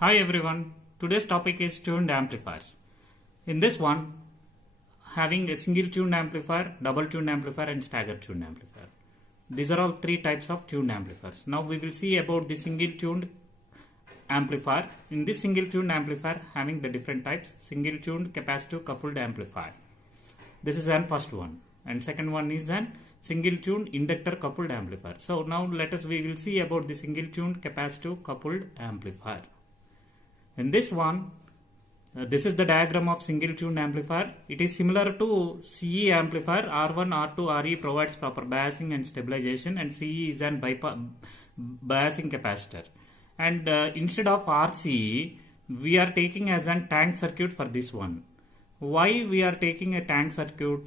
Hi everyone, today's topic is tuned amplifiers. In this one, having a single tuned amplifier, double tuned amplifier and stagger tuned amplifier. These are all three types of tuned amplifiers. Now we will see about the single tuned amplifier. In this single tuned amplifier, having the different types, single tuned capacitive coupled amplifier. This is an first one, and second one is an single tuned inductor coupled amplifier. So now we will see about the single tuned capacitive coupled amplifier. In this one, this is the diagram of single tuned amplifier. It is similar to CE amplifier. R1, R2, RE provides proper biasing and stabilization, and CE is an biasing capacitor. And instead of RCE, we are taking as a tank circuit for this one. Why we are taking a tank circuit?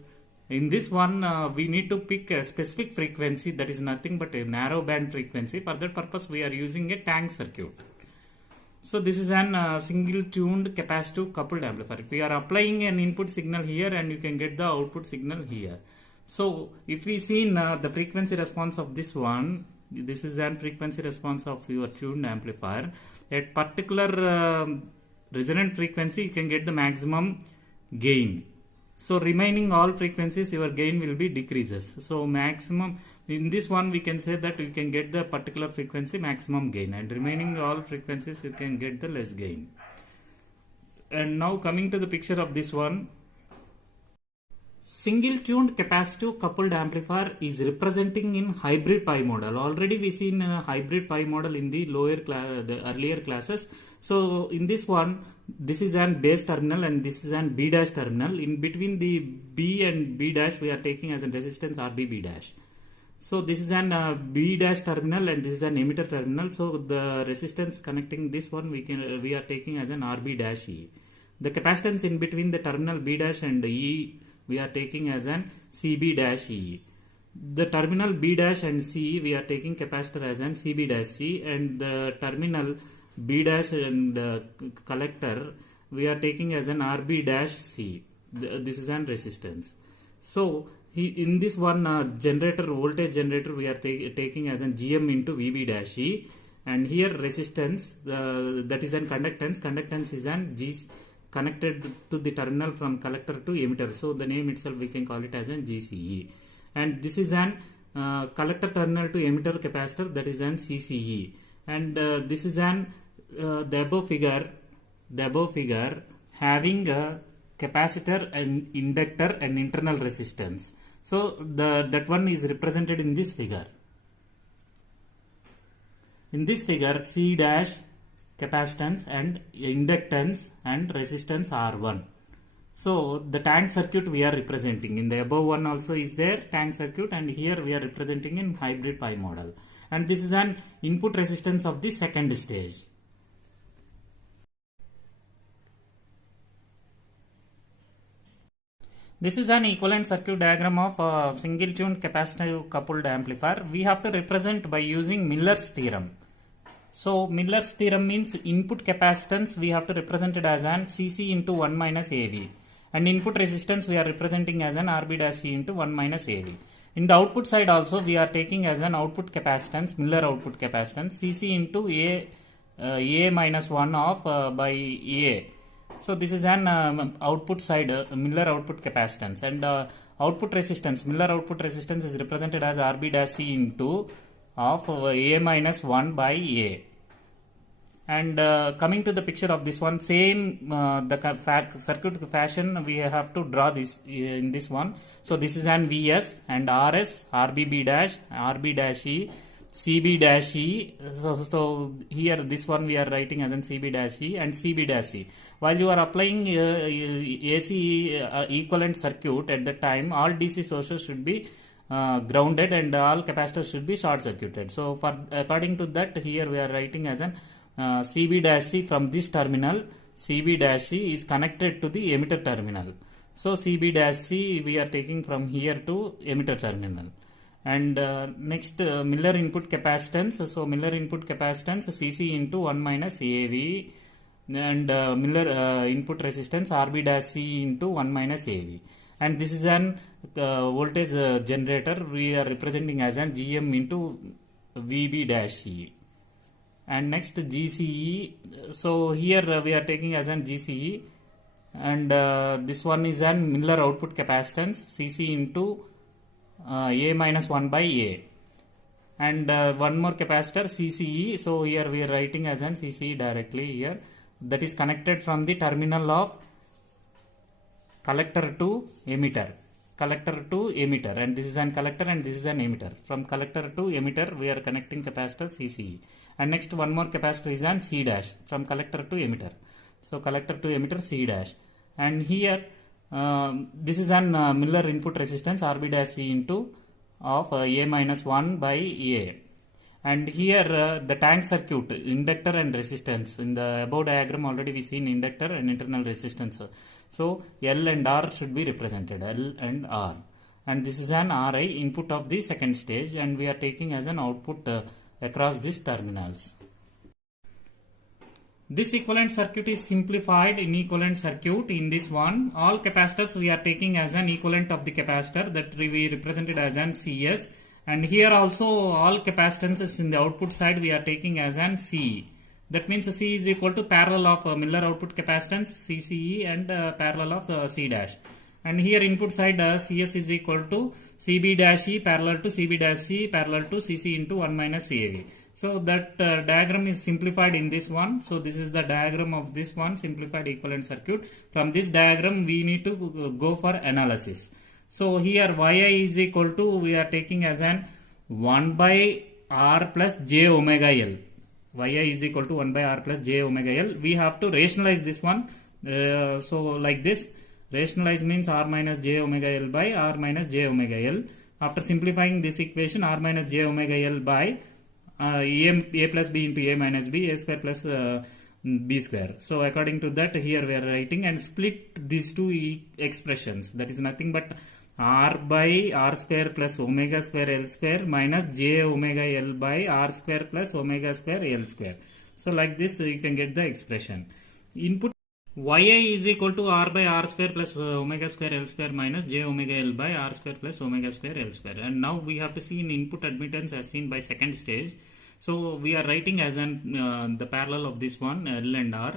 In this one, we need to pick a specific frequency that is nothing but a narrow band frequency. For that purpose, we are using a tank circuit. So this is an single tuned capacitive coupled amplifier. We are applying an input signal here and you can get the output signal here. So if we see the frequency response of this one, this is an frequency response of your tuned amplifier. At particular resonant frequency, you can get the maximum gain. So remaining all frequencies, your gain will be decreases. So maximum, in this one we can say that you can get the particular frequency maximum gain, and remaining all frequencies you can get the less gain. And now coming to the picture of this one, single tuned capacitive coupled amplifier is representing in hybrid pi model. Already we seen hybrid pi model in the the earlier classes. So in this one, this is an base terminal and this is an B dash terminal. In between the B and B dash, we are taking as a resistance RB dash. So this is an B dash terminal and this is an emitter terminal. So the resistance connecting this one we are taking as an RB dash E. The capacitance in between the terminal B dash and E we are taking as an CB dash E. The terminal B dash and C we are taking capacitor as an CB dash C, and the terminal B dash and collector we are taking as an RB dash C. This is an resistance. So in this one generator, voltage generator, we are taking as an GM into VB dash E, and here resistance that is an conductance. Conductance is an G connected to the terminal from collector to emitter. So the name itself we can call it as an GCE. And this is an collector terminal to emitter capacitor, that is an CCE. And this is an the above figure having a capacitor and inductor and internal resistance. So that one is represented in this figure. In this figure, C dash capacitance and inductance and resistance R1. So the tank circuit we are representing. In the above one also is there tank circuit, and here we are representing in hybrid pi model. And this is an input resistance of the second stage. This is an equivalent circuit diagram of single tuned capacitive coupled amplifier. We have to represent by using Miller's theorem. So Miller's theorem means input capacitance we have to represent it as an CC into 1 minus AV, and input resistance we are representing as an RB dash C into 1 minus AV. In the output side also we are taking as an output capacitance, Miller output capacitance, CC into A minus 1 of by A. So this is an output side Miller output capacitance, and output resistance, Miller output resistance is represented as RB dash C into of A minus 1 by A. And coming to the picture of this one, same the circuit fashion we have to draw this in this one. So this is an VS and RS, RBB dash, RB dash E, CB dash E. So here this one we are writing as an CB dash E and CB dash E. While you are applying AC equivalent circuit, at the time all DC sources should be grounded and all capacitors should be short circuited. So according to that, here we are writing as an CB dash C from this terminal. CB dash C is connected to the emitter terminal. So CB dash C we are taking from here to emitter terminal. And next Miller input capacitance. So Miller input capacitance CC into 1 minus AV, and Miller input resistance RB dash C into 1 minus AV. And this is an voltage generator we are representing as an GM into VB dash E. and next GCE. So here we are taking as an GCE, and this one is an Miller output capacitance CC into A minus 1 by A, and one more capacitor CCE. So here we are writing as an CCE directly here, that is connected from the terminal of collector to emitter, and this is an collector and this is an emitter. From collector to emitter we are connecting capacitor CCE, and next one more capacitor is an C dash from collector to emitter. So collector to emitter C dash, and here this is an Miller input resistance RB dash C into of A minus 1 by A. And here the tank circuit, inductor and resistance. In the above diagram already we seen inductor and internal resistance. So L and R should be represented, L and R. And this is an Ri input of the second stage, and we are taking as an output across these terminals. This equivalent circuit is simplified in equivalent circuit. In this one, all capacitors we are taking as an equivalent of the capacitor, that we represented as an CS. And here also all capacitances in the output side we are taking as an C. That means C is equal to parallel of Miller output capacitance CCE and parallel of C dash. And here input side CS is equal to CB dash E parallel to CB dash C parallel to CC into 1 minus CAV. So that diagram is simplified in this one. So this is the diagram of this one, simplified equivalent circuit. From this diagram we need to go for analysis. So here Yi is equal to, we are taking as an 1 by R plus J omega L. Yi is equal to 1 by R plus J omega L. We have to rationalize this one. So like this, rationalize means R minus J omega L by R minus J omega L. After simplifying this equation, R minus J omega L by A plus B into A minus B, A square plus B square. So according to that, here we are writing and split these two expressions. That is nothing but R by R square plus omega square L square minus J omega L by R square plus omega square L square. So like this you can get the expression. Input Yi is equal to R by R square plus omega square L square minus J omega L by R square plus omega square L square. And now we have to see in input admittance as seen by second stage. So we are writing as an the parallel of this one L and R.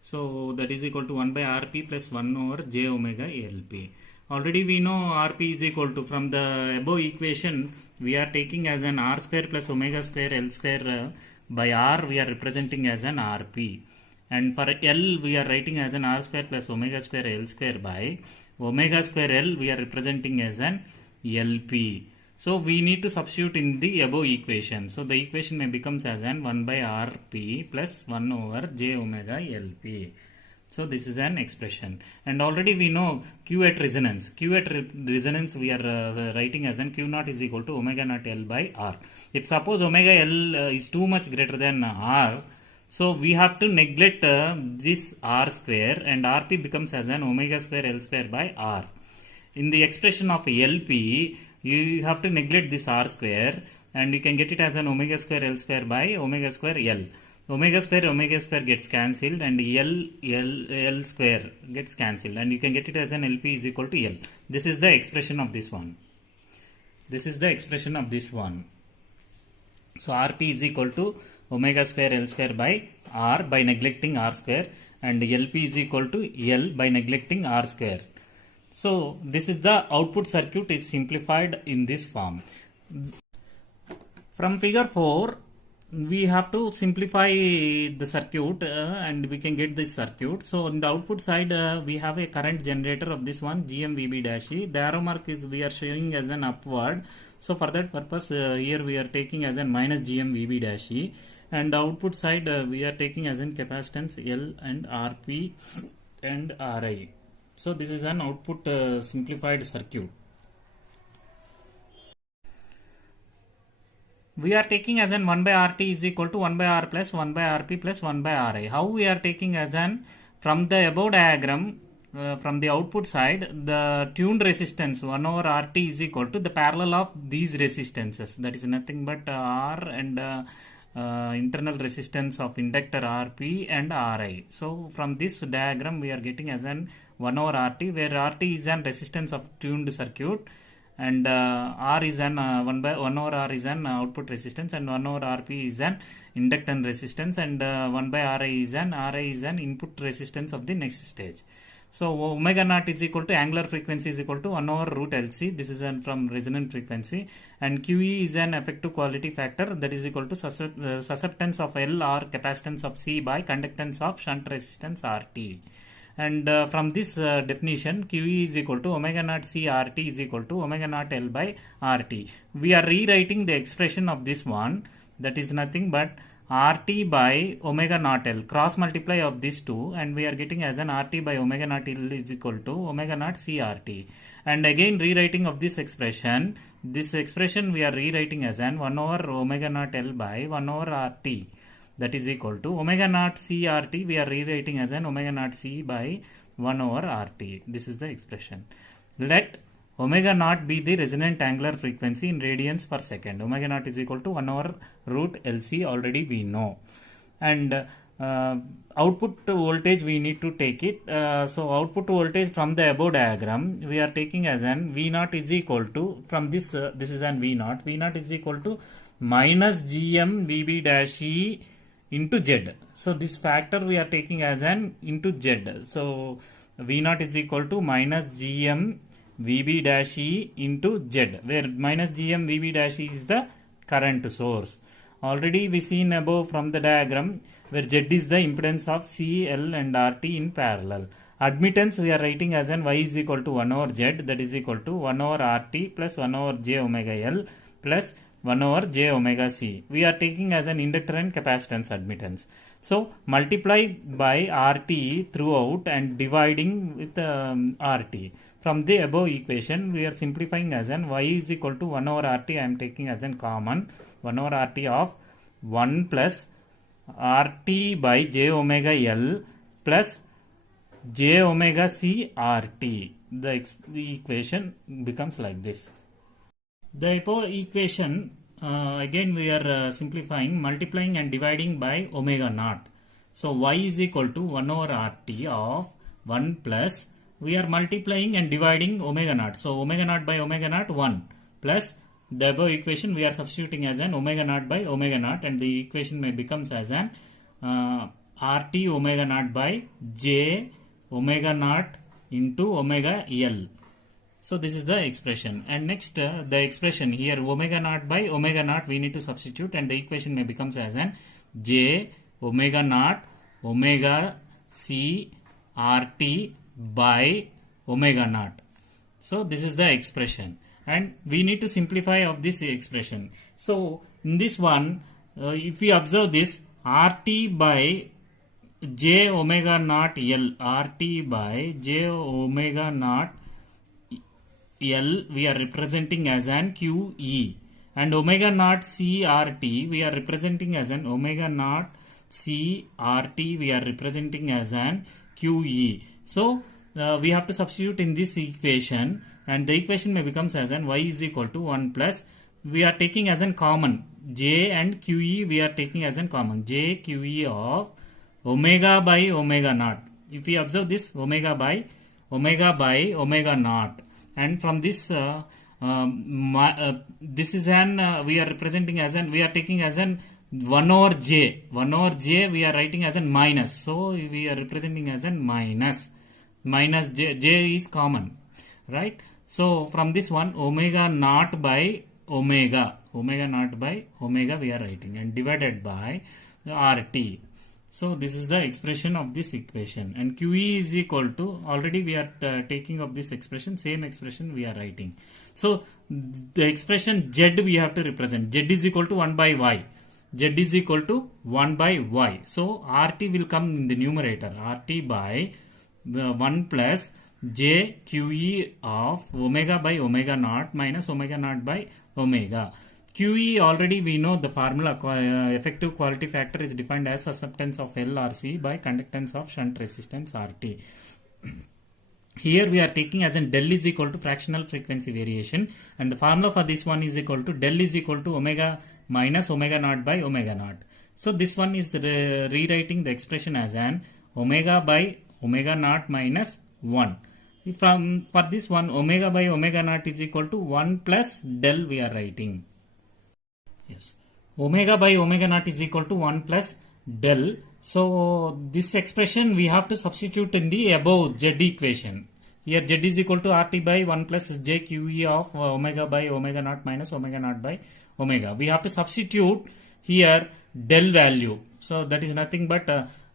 So that is equal to 1 by Rp plus 1 over J omega Lp. Already we know Rp is equal to, from the above equation we are taking as an R square plus omega square L square by R, we are representing as an Rp. And for L we are writing as an R square plus omega square L square by omega square L, we are representing as an Lp. So we need to substitute in the above equation. So the equation may becomes as an 1 by Rp plus 1 over J omega Lp. So this is an expression. And already we know Q at resonance. Q at resonance we are writing as an Q naught is equal to omega naught L by R. If suppose omega L is too much greater than R, so we have to neglect this R square, and Rp becomes as an omega square L square by R. In the expression of Lp, you have to neglect this R square, and you can get it as an omega square L square by omega square L. Omega square gets cancelled, and L square gets cancelled, and you can get it as an Lp is equal to L. This is the expression of this one. This is the expression of this one. So Rp is equal to omega square L square by R by neglecting R square, and Lp is equal to L by neglecting R square. So this is the output circuit is simplified in this form. From figure 4, we have to simplify the circuit and we can get this circuit. So on the output side we have a current generator of this one GMVB dash E. The arrow mark is we are showing as an upward. So for that purpose here we are taking as an minus GMVB dash E, and the output side we are taking as in capacitance L and Rp and Ri. So this is an output simplified circuit. We are taking as an 1 by Rt is equal to 1 by R plus 1 by Rp plus 1 by Ri. How we are taking as an, from the above diagram, from the output side, the tuned resistance 1 over Rt is equal to the parallel of these resistances. That is nothing but R and internal resistance of inductor Rp and Ri. So from this diagram we are getting as an 1 over Rt, where Rt is an resistance of tuned circuit, and R is an 1 over R is an output resistance, and 1 over RP is an inductance resistance, and 1 by RI is an input resistance of the next stage. So omega naught is equal to angular frequency is equal to 1 over root LC. This is from resonant frequency, and QE is an effective quality factor that is equal to susceptance of L or capacitance of C by conductance of shunt resistance RT. And from this definition, QE is equal to omega naught C RT is equal to omega naught L by RT. We are rewriting the expression of this one, that is nothing but RT by omega naught L, cross multiply of these two, and we are getting as an RT by omega naught L is equal to omega naught C RT. And again rewriting of this expression we are rewriting as an 1 over omega naught L by 1 over RT, that is equal to omega naught C RT we are rewriting as an omega naught C by 1 over RT. This is the expression. Let omega naught be the resonant angular frequency in radians per second. Omega naught is equal to 1 over root LC, already we know. And output voltage we need to take it. So output voltage from the above diagram we are taking as an V naught is equal to, from this this is an V naught is equal to minus GM VB dash E into Z. So this factor we are taking as an into Z. So V naught is equal to minus GM VB dash E into Z, where minus GM VB dash E is the current source. Already we seen above from the diagram where Z is the impedance of C, L and RT in parallel. Admittance we are writing as an Y is equal to 1 over Z, that is equal to 1 over RT plus 1 over J omega L plus 1 over J omega C. We are taking as an inductor and capacitance admittance. So multiply by RT throughout and dividing with RT. From the above equation we are simplifying as an Y is equal to 1 over RT. I am taking as an common 1 over RT of 1 plus RT by J omega L plus J omega C RT. The equation becomes like this. The above equation again we are simplifying, multiplying and dividing by omega naught. So Y is equal to 1 over RT of 1 plus, we are multiplying and dividing omega naught. So omega naught by omega naught 1 plus the above equation we are substituting as an omega naught by omega naught, and the equation may becomes as an RT omega naught by J omega naught into omega L. So this is the expression. And next the expression here omega naught by omega naught we need to substitute, and the equation may becomes as an J omega naught omega C RT by omega naught. So this is the expression, and we need to simplify of this expression. So in this one if we observe this RT by J omega naught L, RT by J omega naught L we are representing as an QE, and omega naught CRT we are representing as an omega naught CRT we are representing as an QE. So we have to substitute in this equation, and the equation may becomes as an Y is equal to 1 plus, we are taking as an common J and QE we are taking as an common J QE of omega by omega naught. If we observe this omega by omega naught, and from this this is an we are representing as an, we are taking as an 1 over J we are writing as an minus, so we are representing as an minus J is common, right? So from this one omega naught by omega we are writing, and divided by RT. So this is the expression of this equation, and QE is equal to, already we are taking of this expression, same expression we are writing. So the expression Z we have to represent, Z is equal to 1 by Y, Z is equal to 1 by Y. So RT will come in the numerator, RT by 1 plus J QE of omega by omega naught minus omega naught by omega. QE already we know the formula, effective quality factor is defined as susceptance of L or C by conductance of shunt resistance RT. Here we are taking as in del is equal to fractional frequency variation, and the formula for this one is equal to del is equal to omega minus omega naught by omega naught. So this one is rewriting the expression as an omega by omega naught minus 1. For this one, omega by omega naught is equal to 1 plus del we are writing. Yes. Omega by omega naught is equal to 1 plus del. So this expression we have to substitute in the above Z equation. Here Z is equal to RT by 1 plus J QE of omega by omega naught minus omega naught by omega. We have to substitute here del value. So that is nothing but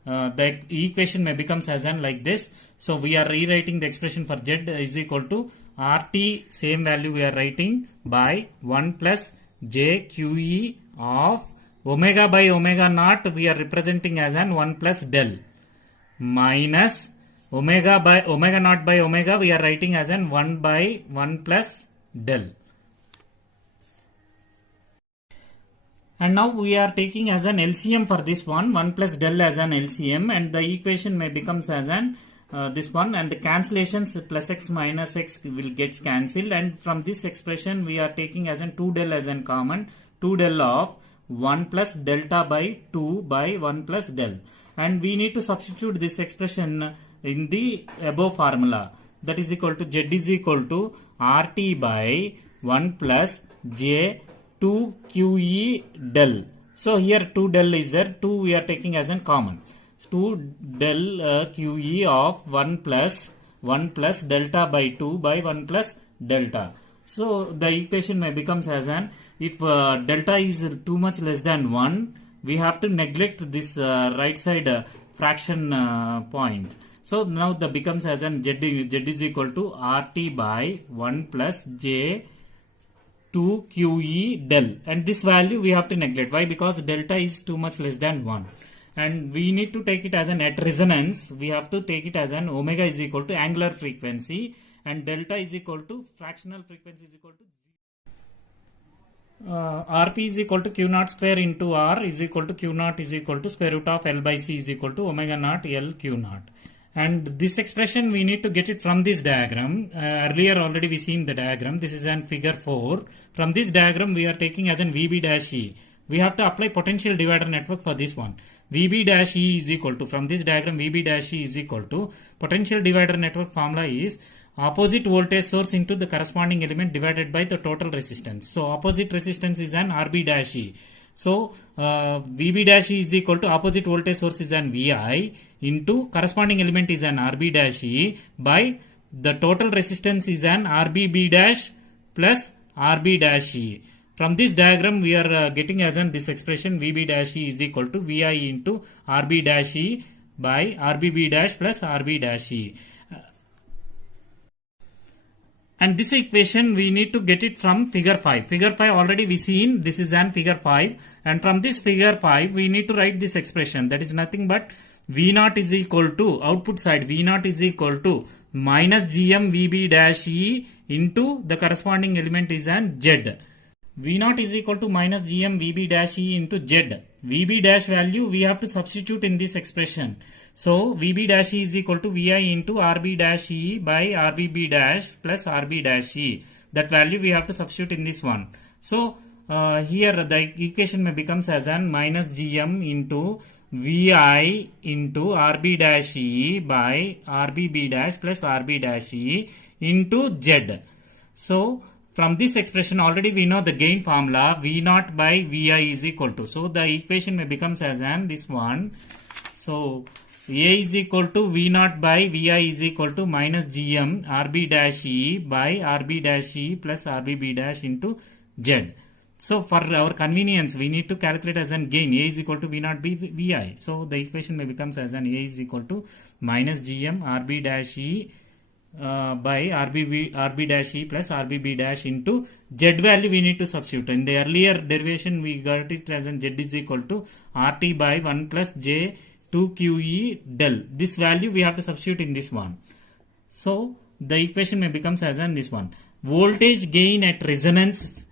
the equation may becomes as an like this. So we are rewriting the expression for Z is equal to RT, same value we are writing, by 1 plus J QE of omega by omega naught we are representing as an 1 plus del, minus omega by omega naught by omega we are writing as an 1 by 1 plus del. And now we are taking as an LCM for this one, 1 plus del as an LCM, and the equation may becomes as an this one, and the cancellations plus x minus x will get cancelled, and from this expression we are taking as an 2 del as an common, 2 del of 1 plus delta by 2 by 1 plus del, and we need to substitute this expression in the above formula, that is equal to Z is equal to RT by 1 plus J 2 QE del. So here 2 del is there, 2 we are taking as an common. 2 del QE of 1 plus delta by 2 by 1 plus delta. So the equation may becomes as an, if delta is too much less than 1, we have to neglect this right side fraction point. So now the becomes as an Z is equal to RT by 1 plus J 2 QE del, and this value we have to neglect. Why? Because delta is too much less than 1, and we need to take it as an at resonance. We have to take it as an omega is equal to angular frequency and delta is equal to fractional frequency is equal to Rp is equal to Q naught square into R is equal to Q naught is equal to square root of L by C is equal to omega naught L Q naught. And this expression we need to get it from this diagram. Earlier already we seen the diagram. This is an figure 4. From this diagram we are taking as an VB dash E. We have to apply potential divider network for this one. VB dash E is equal to, from this diagram VB dash E is equal to, potential divider network formula is opposite voltage source into the corresponding element divided by the total resistance. So opposite resistance is an RB dash E. So VB dash E is equal to opposite voltage source is an VI into corresponding element is an RB dash E by the total resistance is an RBB dash plus RB dash E. From this diagram we are getting as an this expression VB dash E is equal to VI into RB dash E by RBB dash plus RB dash E. And this equation we need to get it from figure 5. Figure 5 already we seen, this is an figure 5, and from this figure 5 we need to write this expression, that is nothing but V naught is equal to, output side V naught is equal to minus GM VB dash E into the corresponding element is an Z. V naught is equal to minus GM VB dash E into Z. VB dash value we have to substitute in this expression. So VB dash E is equal to VI into RB dash E by RBB dash plus RB dash E. That value we have to substitute in this one. So here the equation may becomes as an minus GM into VI into RB dash E by RBB dash plus RB dash E into Z. So from this expression already we know the gain formula V naught by VI is equal to. So the equation may becomes as an this one. So A is equal to V naught by VI is equal to minus GM RB dash E by RB dash E plus RBB dash into Z. So for our convenience we need to calculate as an gain A is equal to V naught by VI. So the equation may becomes as an A is equal to minus GM RB dash E by RB dash E plus RBB dash into Z value we need to substitute. In the earlier derivation we got it as an Z is equal to RT by 1 plus J 2 QE del. This value we have to substitute in this one. So the equation may becomes as an this one. Voltage gain at resonance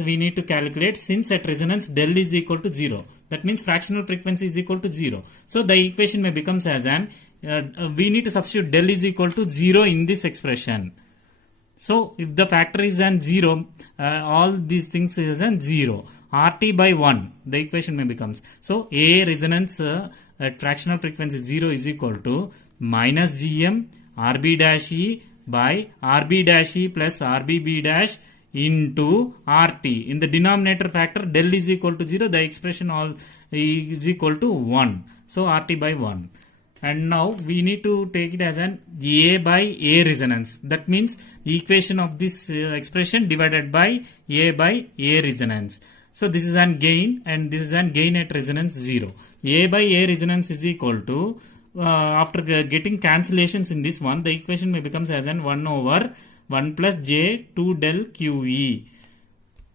we need to calculate, since at resonance del is equal to 0. That means fractional frequency is equal to 0. So the equation may becomes as an we need to substitute del is equal to 0 in this expression. So if the factor is an 0, all these things is an 0. RT by 1, the equation may becomes. So A resonance at fractional frequency 0 is equal to minus GM RB dash E by RB dash E plus RBB dash into RT. In the denominator factor, del is equal to 0, the expression all is equal to 1. So RT by 1. And now we need to take it as an A by A resonance. That means equation of this expression divided by A resonance. So this is an gain and this is an gain at resonance 0. A by A resonance is equal to, after getting cancellations in this one, the equation may becomes as an 1 over 1 plus J 2 del QE.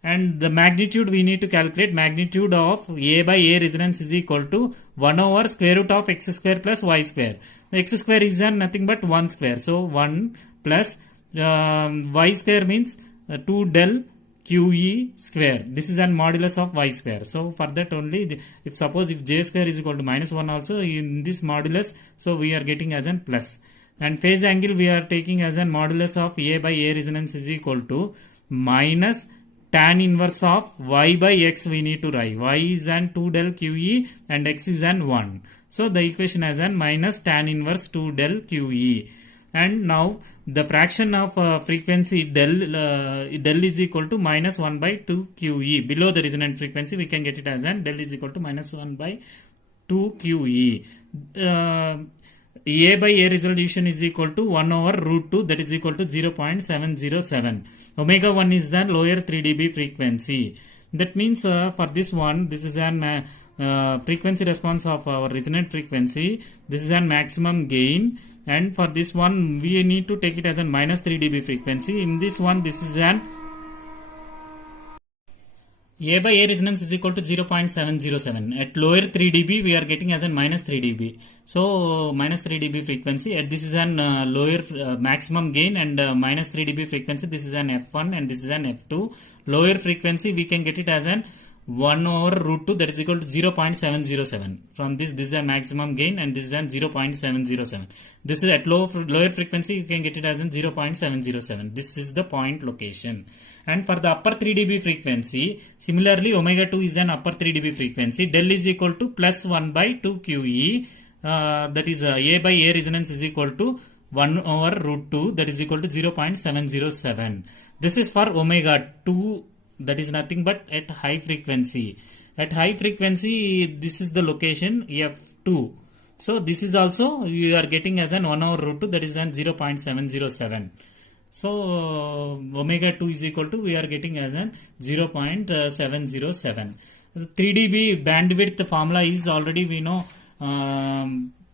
And the magnitude we need to calculate, magnitude of A by A resonance is equal to 1 over square root of x square plus y square. X square is nothing but 1 square. So 1 plus y square means 2 del QE square. This is an modulus of y square. So for that only, if suppose if j square is equal to minus 1 also in this modulus, so we are getting as an plus. And phase angle we are taking as an modulus of A by A resonance is equal to minus tan inverse of y by x we need to write. Y is an 2 del QE and x is an 1. So the equation as an minus tan inverse 2 del QE. And now the fraction of frequency del is equal to minus 1 by 2 QE. Below the resonant frequency we can get it as an del is equal to minus 1 by 2 QE. A by A resolution is equal to 1 over root 2, that is equal to 0.707. Omega 1 is the lower 3 dB frequency. That means for this one, this is an frequency response of our resonant frequency. This is an maximum gain. And for this one, we need to take it as a minus 3 dB frequency. In this one, this is an A by A resonance is equal to 0.707. At lower 3 dB, we are getting as a minus 3 dB. So, minus 3 dB frequency. At this is an lower maximum gain and minus 3 dB frequency. This is an F1 and this is an F2. Lower frequency, we can get it as an 1 over root 2, that is equal to 0.707. From this is a maximum gain and this is an 0.707. This is at lower frequency, you can get it as an 0.707. This is the point location. And for the upper 3 dB frequency, similarly omega 2 is an upper 3 dB frequency. Del is equal to plus 1 by 2 QE. That is A by A resonance is equal to 1 over root 2, that is equal to 0.707. This is for omega 2. That is nothing but at high frequency. At high frequency, this is the location F2. So this is also you are getting as an 1 over root 2, that is an 0.707. So omega 2 is equal to we are getting as an 0.707. The 3 dB bandwidth formula is already we know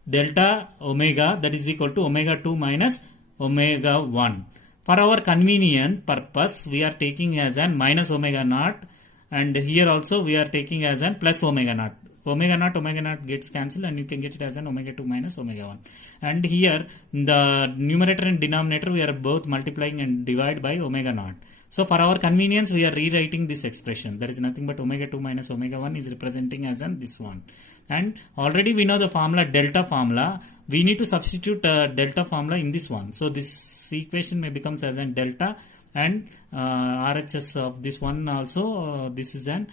delta omega, that is equal to omega 2 minus omega 1. For our convenient purpose, we are taking as an minus omega naught, and here also we are taking as an plus omega naught. Omega naught gets cancelled and you can get it as an omega 2 minus omega 1. And here the numerator and denominator we are both multiplying and divide by omega naught. So for our convenience we are rewriting this expression. There is nothing but omega 2 minus omega 1 is representing as an this one. And already we know the formula delta formula. We need to substitute delta formula in this one. So this equation may becomes as an delta and RHS of this one also this is an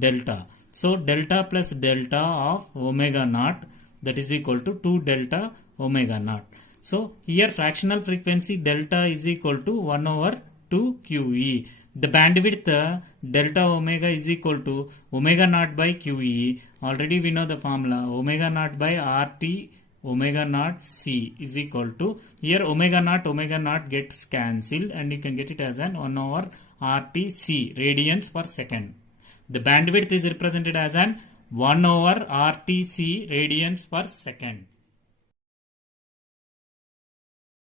delta. So delta plus delta of omega naught, that is equal to 2 delta omega naught. So here fractional frequency delta is equal to 1 over 2 QE. The bandwidth delta omega is equal to omega naught by QE. Already we know the formula omega naught by RT omega naught C is equal to, here omega naught gets cancelled and you can get it as an 1 over RT C, radians per second. The bandwidth is represented as an 1 over RT C, radians per second.